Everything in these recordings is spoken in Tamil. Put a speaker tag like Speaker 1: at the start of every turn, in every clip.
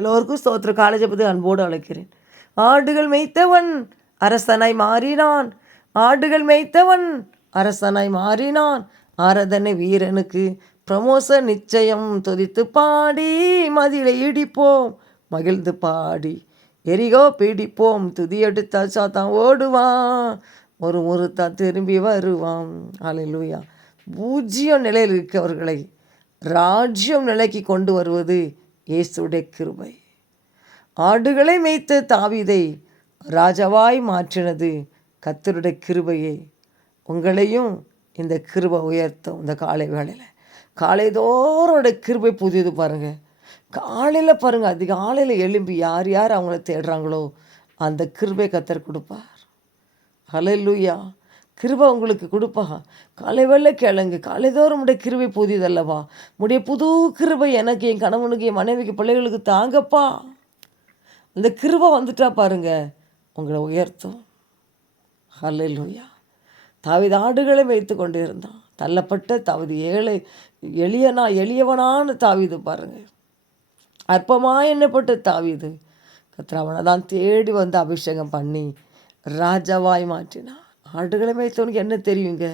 Speaker 1: எல்லோருக்கும் ஸ்தோத்திர காலேஜை பற்றி அன்போடு அழைக்கிறேன். ஆடுகள் மேய்த்தவன் அரசனாய் மாறினான். ஆடுகள் மேய்த்தவன் அரசனாய் மாறினான். ஆரதனை வீரனுக்கு பிரமோச நிச்சயம் துதித்து பாடி மதிலை இடிப்போம் மகிழ்ந்து பாடி. எரிகோ பிடிப்போம் துதியெடுத்தா தான் ஓடுவான் ஒரு முறுத்தா திரும்பி வருவான். அல்லேலூயா பூஜ்ஜியம் நிலையில் இருக்கவர்களை ராஜ்யம் நிலைக்கு கொண்டு வருவது இயேசுடைய கிருபை. ஆடுகளை மேய்த்த தாவிதை ராஜாவாய் மாற்றினது கத்தருடைய கிருபையை. உங்களையும் இந்த கிருபை உயர்த்தும் இந்த காலை வேளையில். காலைதோறோட கிருபை புதியது பாருங்கள் காலையில் பாருங்கள் அதிகாலையில் எழும்பி யார் யார் அவங்கள தேடுறாங்களோ அந்த கிருபை கத்தர் கொடுப்பார். ஹalleluya. கிருபை உங்களுக்கு கொடுப்பா. காலை வெள்ளை கிழங்கு காலைதோறும் உடைய கிருபை புதியதல்லவா? உடைய புது கிருபை எனக்கு என் கணவனுக்கு என் மனைவிக்கு பிள்ளைகளுக்கு தாங்கப்பா. அந்த கிருபை வந்துட்டா பாருங்க. உங்களை உயர்த்தும். ஹalleluya. தாவித ஆடுகளை வைத்து கொண்டு இருந்தான் தள்ளப்பட்ட தாவிது ஏழை எளியனா எளியவனான தாவிது பாருங்க. அற்பமாக எண்ணப்பட்ட தாவிது. கத்திராவனை தான் தேடி வந்து அபிஷேகம் பண்ணி ராஜாவாய் மாற்றினான் ஆடுகளை மேய்த்தவனுக்கு என்ன தெரியுங்க?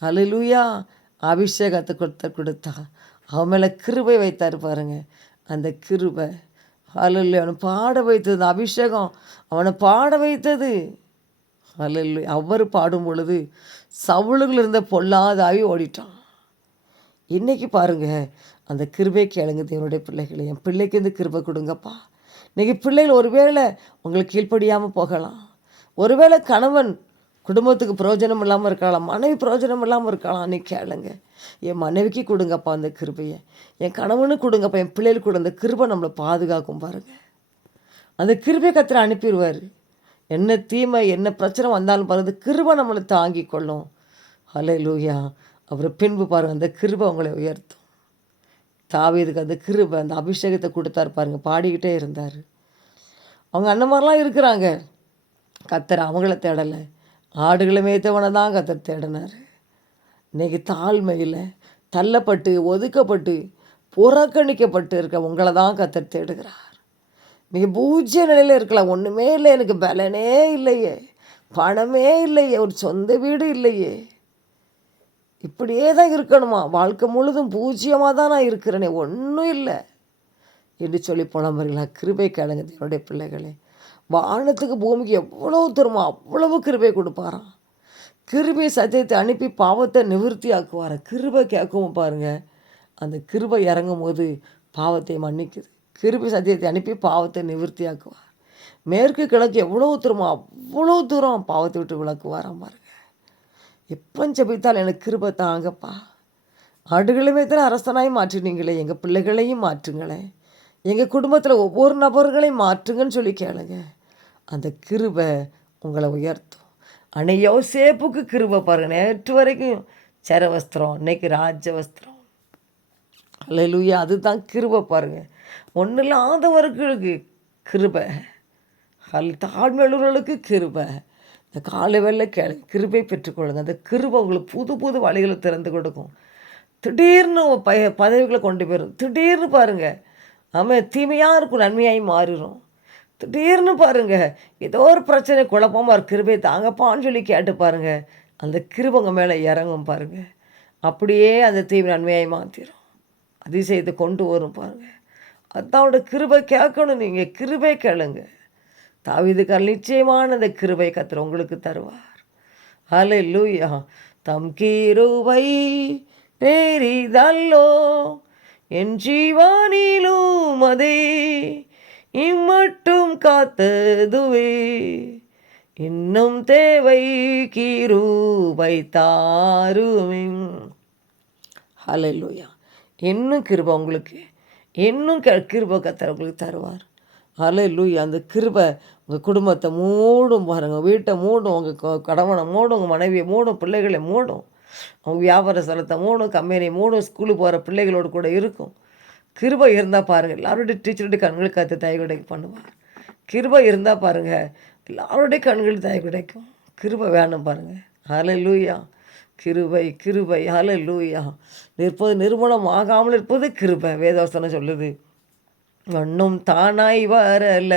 Speaker 1: அலலுயா அபிஷேகத்தை கொடுத்த கொடுத்தா அவன் மேலே கிருபை வைத்தார் பாருங்க. அந்த கிருபை. அலல்லு அவனை பாட வைத்தது அபிஷேகம். அவனை பாட வைத்தது. அலல்லு அவர் பாடும் பொழுது சவுளுகள் இருந்த பொல்லாத ஆவி ஓடிட்டான். இன்றைக்கி பாருங்க அந்த கிருபை கேளுங்க தேவனுடைய பிள்ளைகளை. என் பிள்ளைக்கு இந்த கிருபை கொடுங்கப்பா. இன்றைக்கி பிள்ளைகள் ஒருவேளை உங்களுக்கு கீழ்ப்படியாமல் போகலாம். ஒருவேளை கணவன் குடும்பத்துக்கு பிரயோஜனம் இல்லாமல் இருக்கலாம் மனைவி பிரயோஜனம் இல்லாமல் இருக்கலாம் நீ கேளுங்க. என் மனைவிக்கு கொடுங்கப்பா அந்த கிருபையை. என் கணவனுக்கு கொடுங்கப்பா என் பிள்ளைகளுக்கு கூட. அந்த கிருபை நம்மளை பாதுகாக்கும் பாருங்கள் அந்த கிருபை கத்திர அனுப்பிடுவார். என்ன தீமை என்ன பிரச்சனை வந்தாலும் பாருங்க அந்த கிருபை நம்மளை தாங்கி கொள்ளும். அலை லூயா அப்புறம் பின்பு பாருங்கள் அந்த கிருபை அவங்களை உயர்த்தும். தாவீதுக்கு அந்த கிருபை அந்த அபிஷேகத்தை கொடுத்தாரு பாருங்கள் பாடிக்கிட்டே இருந்தார். அவங்க அந்த மாதிரிலாம் இருக்கிறாங்க. கத்தர் அவங்கள தேடலை. ஆடுகளை மேய்த்தவனை தான் கத்தர் தேடினார். இன்னைக்கு தாழ்மையில் தள்ளப்பட்டு ஒதுக்கப்பட்டு புறக்கணிக்கப்பட்டு இருக்க உங்களை தான் கத்தர் தேடுகிறார். நீங்கள் பூஜ்ய நிலையில் இருக்கலாம். ஒன்றுமே இல்லை. எனக்கு பலனே இல்லையே. பணமே இல்லையே. ஒரு சொந்த வீடு இல்லையே. இப்படியே தான் இருக்கணுமா? வாழ்க்கை முழுதும் பூஜ்ஜியமாக தான் நான் இருக்கிறேனே. ஒன்றும் இல்லை. என்று சொல்லி புலம்புறீங்களா கிருபை கேளுங்க என்னுடைய பிள்ளைகளே. வானத்துக்கு பூமிக்கு எவ்வளோ தருமோ அவ்வளவு கிருபை கொடுப்பாராம். கிருபை சத்தியத்தை அனுப்பி பாவத்தை நிவர்த்தி ஆக்குவார் கிருபை கேட்கவும் பாருங்க. அந்த கிருபை இறங்கும் போது பாவத்தை மன்னிக்குது. கிருபை சத்தியத்தை அனுப்பி பாவத்தை நிவர்த்தி ஆக்குவார் மேற்கு கிழக்கு எவ்வளோ தூரமோ அவ்வளோ தூரம் பாவத்தை விட்டு விளக்குவாராம் பாருங்க. எப்போ ஜபித்தால் எனக்கு கிருபை தாங்கப்பா. ஆடுகளுமே தான் அரசனாய் மாற்றினீங்களே எங்கள் பிள்ளைகளையும் மாற்றுங்களேன். எங்கள் குடும்பத்தில் ஒவ்வொரு நபர்களையும் மாற்றுங்கன்னு சொல்லி கேளுங்க. அந்த கிருபை உங்களை உயர்த்தும். அன்னையோ யோசேப்புக்கு கிருபை பாருங்க. நேற்று வரைக்கும் சர வஸ்திரம் இன்னைக்கு ராஜ வஸ்திரம் அல்லேலூயா அதுதான் கிருபை பாருங்கள் ஒன்றும் இல்லாதவர்களுக்கு கிருபை. அல் தாழ்மையுள்ளவர்களுக்கு கிருபை. இந்த காலை வேலை கேளு கிருபை பெற்றுக்கொள்ளுங்க. அந்த கிருபை உங்களுக்கு புது புது வழிகளை திறந்து கொடுக்கும். திடீர்னு பய பதவிகளை கொண்டு போயிடும் திடீர்னு பாருங்கள் ஆமாம் தீமையாக இருக்கும் நன்மையாகி மாறிடும் திடீர்னு பாருங்கள் ஏதோ ஒரு பிரச்சனை குழப்பமாக ஒரு கிருபை தாங்கப்பான்னு சொல்லி கேட்டு பாருங்கள் அந்த கிருபங்க மேலே இறங்கும் பாருங்கள் அப்படியே அந்த தீமை நன்மையாகி மாற்றிடும் அதிசயத்தை கொண்டு வரும் பாருங்கள் அதாவோட கிருபை கேட்கணும் நீங்கள் கிருபை கேளுங்க. தாவிதுக்கார் நிச்சயமான அந்த கிருபை கத்துற உங்களுக்கு தருவார். ஹலே லூயா தம் கீருவை நேரிதல்லோ என் ஜீவானிலும் அதே இம்மட்டும் காத்ததுவே. இன்னும் தேவை கீரூபை தாருமே லூயா இன்னும் கிருபை உங்களுக்கு இன்னும் க கிருபை கத்தர் உங்களுக்கு தருவார். ஹalleluya. அந்த கிருபை உங்கள் குடும்பத்தை மூடும் பாருங்கள் வீட்டை மூடும் உங்கள் கடவனை மூடும் உங்கள் மனைவியை மூடும் பிள்ளைகளை மூடும். வியாபார ஸ்தலத்தை மூணும் கம்பெனி மூணும் ஸ்கூலுக்கு போகிற பிள்ளைகளோடு கூட இருக்கும். கிருபை இருந்தால் பாருங்கள் எல்லாருடைய டீச்சருடைய கண்கள் காத்து தயவு கிடைக்கும் பண்ணுவார் கிருபை இருந்தால் பாருங்கள் எல்லாருடைய கண்கள் தயவு கிடைக்கும். கிருபை வேணும் பாருங்கள் ஹலே லூயா கிருபை கிருபை ஹலே லூயா நிற்பது நிறுவனம் ஆகாமல் இருப்பது கிருபை வேதவசனம் சொல்லுது. ஒன்றும் தானாய் வரல.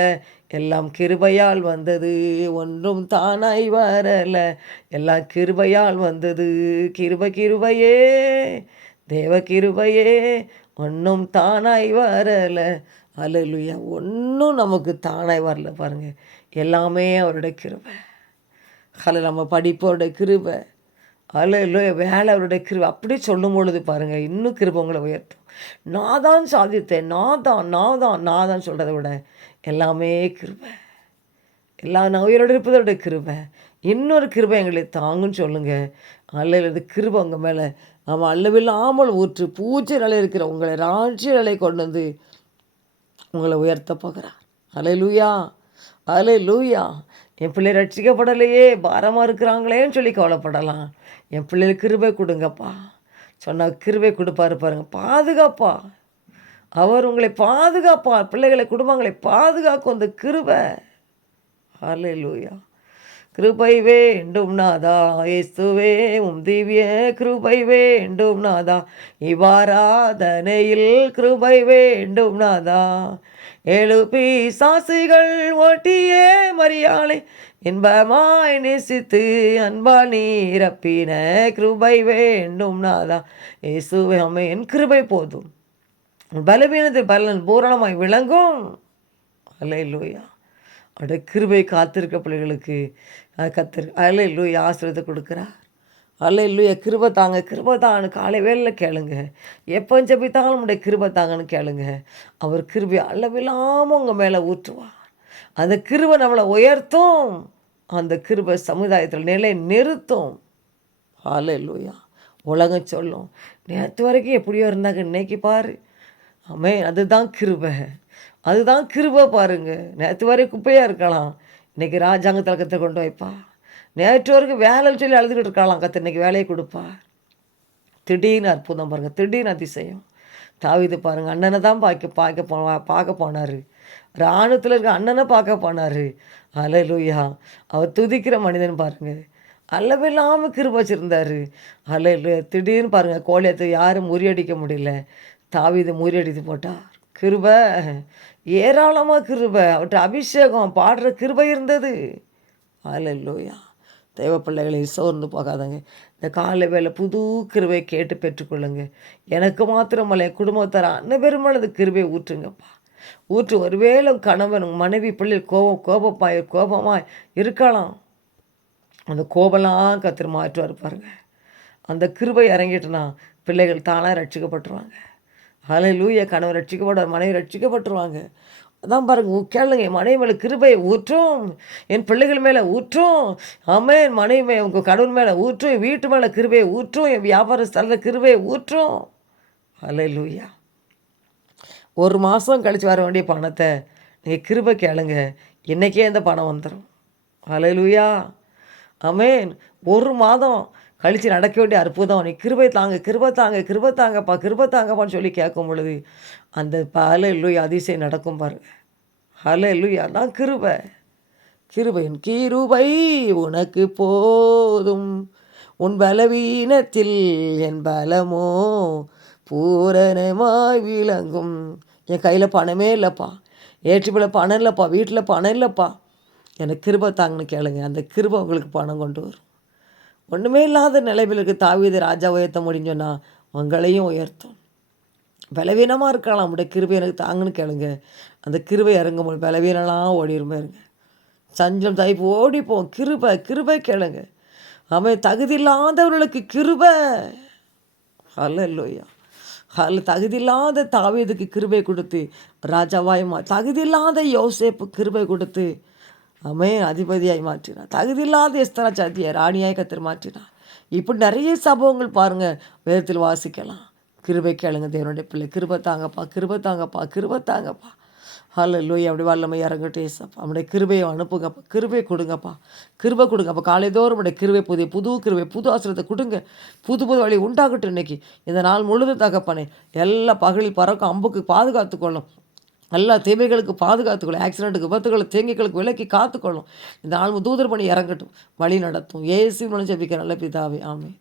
Speaker 1: எல்லாம் கிருபையால் வந்தது ஒன்றும் தானாய் வரல. எல்லாம் கிருபையால் வந்தது கிருப கிருபையே தேவ கிருபையே ஒன்றும் தானாய் வரல. அலலுயா ஒன்றும் நமக்கு தானாய் வரல பாருங்க. எல்லாமே அவருடைய கிருபை. அதில் நம்ம படிப்போட கிருபை. அலலு வேலை அவருடைய கிருபை. அப்படி சொல்லும் பொழுது பாருங்கள் இன்னும் கிருபை உங்களை உயர்த்தும். நான் தான் சாதித்தேன். நான் தான் நான் தான் நான் தான் சொல்கிறத விட எல்லாமே கிருபை. எல்லா நான் உயிரோடு இருப்பதோட கிருபை. இன்னொரு கிருபை எங்களை தாங்குன்னு சொல்லுங்கள் அல்லது கிருபை உங்கள் மேலே. ஆமாம் அல்லவில்லாமல் ஊற்று பூச்சி நிலை இருக்கிற உங்களை ராட்சிய நிலை கொண்டு வந்து உங்களை உயர்த்த போகிறார். அலை லூயா அலை லூயா என் பிள்ளை ரட்சிக்கப்படலையே. பாரமாக இருக்கிறாங்களேன்னு சொல்லி கவலைப்படலாம். என் பிள்ளைகளுக்கு கிருபை கொடுங்கப்பா. சொன்னால் கிருபை கொடுப்பாரு பாருங்கள் பாதுகாப்பா. அவர் உங்களை பாதுகாப்பா பிள்ளைகளை குடும்பங்களை பாதுகாக்கும் அந்த கிருபை. ஹாலே லூயா கிருபை வேண்டும் நாதா இயேசுவே உம் திவ்ய கிருபை வேண்டும் நாதா. இவாராதனையில் கிருபை வேண்டும் நாதா. எழுப்பி சாசிகள் ஓட்டியே மரியாளை இன்பமாய் நேசித்து அன்பால் நீரப்பின கிருபை வேண்டும் நாதா. இயேசுவே அம்மையின் கிருபை போதும். பலவீனத்தை பலன் பூரணமாய் விளங்கும். அல்லேலூயா. அவருடைய கிருபை காத்திருக்க பிள்ளைகளுக்கு கத்திரு அல்ல லூயா ஆசிரியத்தை கொடுக்குறார். அல்ல இல்லையா கிருபை தாங்க கிருபை தாங்கன்னு காலை வேலையில் கேளுங்க. எப்போ ஜபித்தாலும் நம்முடைய கிருபை தாங்கன்னு கேளுங்க. அவர் கிருபை அளவில்லாமல் உங்கள் மேலே ஊற்றுவார். அந்த கிருபை நம்மளை உயர்த்தும். அந்த கிருபை சமுதாயத்தில் நிலை நிறுத்தும். அல்ல இல்லையா உலகம் சொல்லும். நேற்று வரைக்கும் எப்படியோ இருந்தாங்க இன்னைக்கு பாரு. ஆமே அதுதான் கிருபை. அதுதான் கிருபை பாருங்க. நேற்று வரை குப்பையாக இருக்கலாம். இன்றைக்கி ராஜாங்கத்தில் கற்று கொண்டு வைப்பா. நேற்று வரைக்கும் வேலைன்னு சொல்லி அழுதுகிட்டு இருக்கலாம். கற்று இன்றைக்கி வேலையை கொடுப்பா. திடீர்னு அற்புதம் பாருங்கள் திடீர்னு அதிசயம். தாவிது பாருங்கள் அண்ணனை தான் பார்க்க பார்க்க போ பார்க்க போனார். இராணுவத்தில் இருக்க அண்ணனை பார்க்க போனார். அலலூயா அவர் துதிக்கிற மனிதன் பாருங்கள் அளவில்லாமல் கிருப வச்சுருந்தார். அலையில திடீர்னு பாருங்கள் கோழியத்தை யாரும் முறியடிக்க முடியல. தாவிதை முறியடித்து போட்டார். கிருப ஏராளமாக கிருப. அவற்றை அபிஷேகம் பாடுற கிருபை இருந்தது. லோயா தெய்வ பிள்ளைகளை சோர்ந்து போகாதங்க. இந்த காலை வேலை புது கிருவை கேட்டு பெற்றுக்கொள்ளுங்க. எனக்கு மாத்திரமல்ல என் குடும்பத்தார அன்ன பெருமானது கிருபை ஊற்றுங்கப்பா. ஊற்று ஒருவேளை கணவன் மனைவி பிள்ளை கோபம் கோபப்பாய் கோபமாய் இருக்கலாம். அந்த கோபம்லாம் கத்திர மாற்றுவார் பாருங்க. அந்த கிருபை இறங்கிட்டுனா பிள்ளைகள் தானாக ரட்சிக்கப்பட்டுருவாங்க. அதில் லூய கணவர் ரட்சிக்கப்பட மனைவி ரட்சிக்கப்பட்டுருவாங்க. அதான் பாருங்க கேளுங்க என் மனைவி மேலே கிருபையை ஊற்றும். என் பிள்ளைகள் மேலே ஊற்றும். ஆமாம் என் மனைவி மே உங்கள் கடவுள் மேலே ஊற்றும். என் வீட்டு மேலே கிருபையை ஊற்றும். என் வியாபார ஸ்தலத்தில் கிருபையை ஊற்றும். அலை லூயா ஒரு மாதம் கழித்து வர வேண்டிய பணத்தை நீங்கள் கிருபை கேளுங்க. இன்றைக்கே இந்த பணம் வந்துடும் அலை லூயா ஆமேன். ஒரு மாதம் கழித்து நடக்க வேண்டிய அற்புதம். நீ கிருபை தாங்க கிருபை தாங்க கிருபை தாங்கப்பா கிருபை தாங்கப்பான்னு சொல்லி கேட்கும் பொழுது அந்த பல இல்லையா அதிசயம் நடக்கும் பாருங்க. ஹல இல்லையா தான் கிருபை. கிருபையின் கிருபை உனக்கு போதும். உன் பலவீனத்தில் என் பலமோ பூரணமாய் விளங்கும். என் கையில் பணமே இல்லைப்பா. ஏற்றுப்பில் பணம் இல்லைப்பா. வீட்டில் பணம் இல்லைப்பா. எனக்கு கிருபை தாங்கன்னு கேளுங்க. அந்த கிருபை உங்களுக்கு பணம் கொண்டு வரும். ஒன்றுமே இல்லாத நிலைமையில் இருக்க. தாவீது ராஜா உயர்த்த முடிஞ்சோன்னா உங்களையும் உயர்த்தும். பலவீனமாக இருக்கலாம். நம்முடைய கிருபை எனக்கு தாங்கன்னு கேளுங்க. அந்த கிருபை இறங்கும் பலவீனலாம் ஓடிருமே இருங்க சஞ்சலம் தாய்ப்பு ஓடிப்போம். கிருபை கிருபை கேளுங்க. அவன் தகுதி இல்லாதவர்களுக்கு கிருபை. ஹல்ல இல்லையா அதில் தகுதி இல்லாத தாவீதுக்கு கிருபை கொடுத்து ராஜாவாய் தகுதி இல்லாத யோசேப்பு கிருபை கொடுத்து அமே அதிபதியாய் மாற்றினார். தகுதியில்லாத எஸ்தரா சாத்தியை ராணியாய் கத்திர மாற்றினார். இப்படி நிறைய சம்பவங்கள் பாருங்கள் வேதத்தில் வாசிக்கலாம். கிருபை கேளுங்க தேவனுடைய பிள்ளை. கிருபை தாங்கப்பா கிருபை தாங்கப்பா கிருபை தாங்கப்பா. ஹலோ லோய் அப்படி வல்லமை இறங்கட்டே சப்பா நம்முடைய கிருபையை அனுப்புங்கப்பா. கிருபை கொடுங்கப்பா. கிருபை கொடுங்கப்பா. காலைதோறும் நம்முடைய கிருபை புதிய புது கிருபை புது ஆசிரியத்தை கொடுங்க. புது புது வழி உண்டாகட்டும் இன்னைக்கு. இந்த நாள் முழுதும் தகப்பனே எல்லா பகலில் பறக்கும் அம்புக்கு பாதுகாத்து கொள்ளும் எல்லா தீமைகளுக்கு பாதுகாத்துக்கொள்ளும் ஆக்சிடென்ட்டுக்கு விபத்துகளை தேங்கிகளுக்கு விலக்கி காத்துக்கொள்ளும் இந்த ஆள் தூதர் பணி இறங்கட்டும் வழி நடத்தும். ஏசி மூலம் ஜபிக்க நல்ல பிதாவே ஆமே